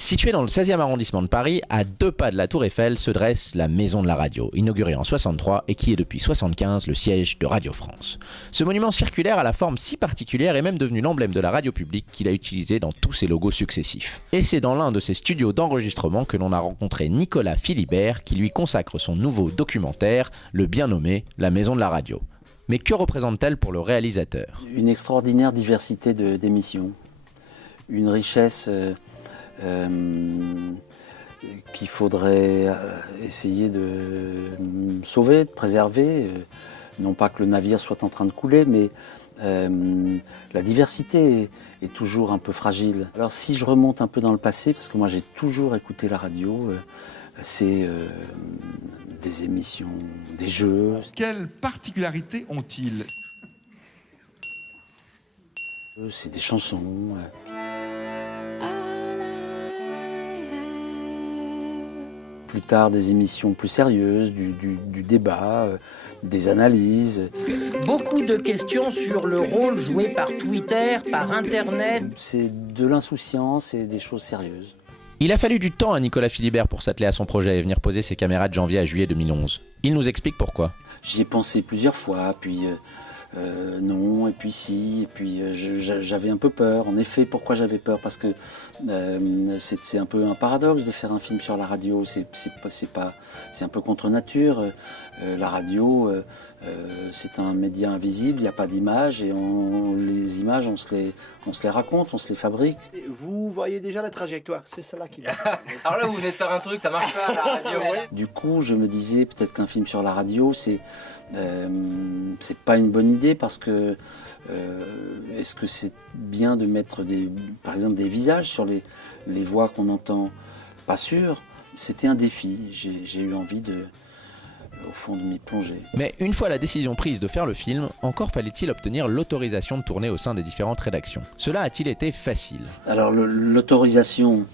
Située dans le 16e arrondissement de Paris, à 2 pas de la Tour Eiffel, se dresse la Maison de la Radio, inaugurée en 63 et qui est depuis 75 le siège de Radio France. Ce monument circulaire à la forme si particulière est même devenu l'emblème de la radio publique qu'il a utilisé dans tous ses logos successifs. Et c'est dans l'un de ses studios d'enregistrement que l'on a rencontré Nicolas Philibert qui lui consacre son nouveau documentaire, le bien nommé La Maison de la Radio. Mais que représente-t-elle pour le réalisateur ? Une extraordinaire diversité d'émissions, une richesse qu'il faudrait essayer de sauver, de préserver. Non pas que le navire soit en train de couler, mais la diversité est toujours un peu fragile. Alors si je remonte un peu dans le passé, parce que moi j'ai toujours écouté la radio, c'est des émissions, des jeux. Quelles particularités ont-ils ? C'est des chansons. Plus tard, des émissions plus sérieuses, du débat, des analyses. Beaucoup de questions sur le rôle joué par Twitter, par Internet. C'est de l'insouciance et des choses sérieuses. Il a fallu du temps à Nicolas Philibert pour s'atteler à son projet et venir poser ses caméras de janvier à juillet 2011. Il nous explique pourquoi. J'y ai pensé plusieurs fois, puis non, et puis si, et puis j'avais un peu peur. En effet, pourquoi j'avais peur ? Parce que c'est un peu un paradoxe de faire un film sur la radio. C'est un peu contre nature. La radio, c'est un média invisible, il n'y a pas d'image, et les images, on se les raconte, on se les fabrique. Vous voyez déjà la trajectoire, c'est celle-là qui va. Alors là, vous venez de faire un truc, ça marche pas à la radio. Du coup, je me disais peut-être qu'un film sur la radio, c'est pas une bonne idée parce que est-ce que c'est bien de mettre par exemple des visages sur les voix qu'on entend ? Pas sûr. C'était un défi. J'ai eu envie au fond de m'y plonger. Mais une fois la décision prise de faire le film, encore fallait-il obtenir l'autorisation de tourner au sein des différentes rédactions. Cela a-t-il été facile ? Alors l'autorisation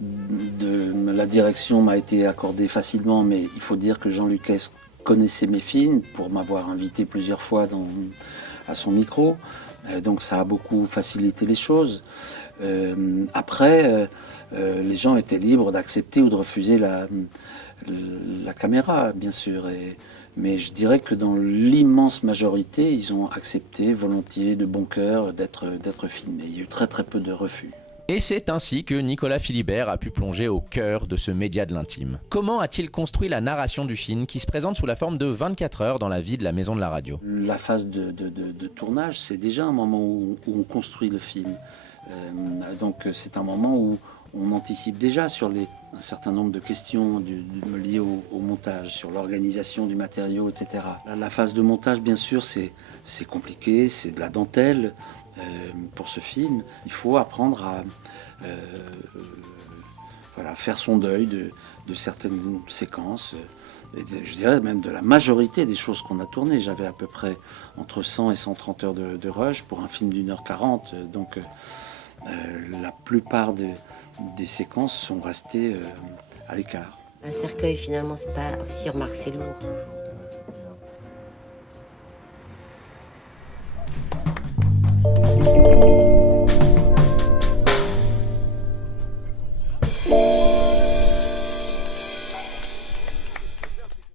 de la direction m'a été accordée facilement, mais il faut dire que Jean Lucas connaissait mes films pour m'avoir invité plusieurs fois à son micro. Donc ça a beaucoup facilité les choses. Après, les gens étaient libres d'accepter ou de refuser la caméra, bien sûr. Mais je dirais que dans l'immense majorité, ils ont accepté volontiers, de bon cœur, d'être filmés. Il y a eu très très peu de refus. Et c'est ainsi que Nicolas Philibert a pu plonger au cœur de ce média de l'intime. Comment a-t-il construit la narration du film qui se présente sous la forme de 24 heures dans la vie de la Maison de la Radio ? La phase de tournage, c'est déjà un moment où on construit le film. Donc c'est un moment où on anticipe déjà sur un certain nombre de questions liées au montage, sur l'organisation du matériau, etc. La phase de montage, bien sûr, c'est compliqué, c'est de la dentelle. Pour ce film, il faut apprendre à faire son deuil de certaines séquences, et je dirais même de la majorité des choses qu'on a tournées. J'avais à peu près entre 100 et 130 heures de rush pour un film d'1h40, donc la plupart des séquences sont restées à l'écart. Un cercueil, finalement, c'est pas aussi, remarque, c'est lourd toujours.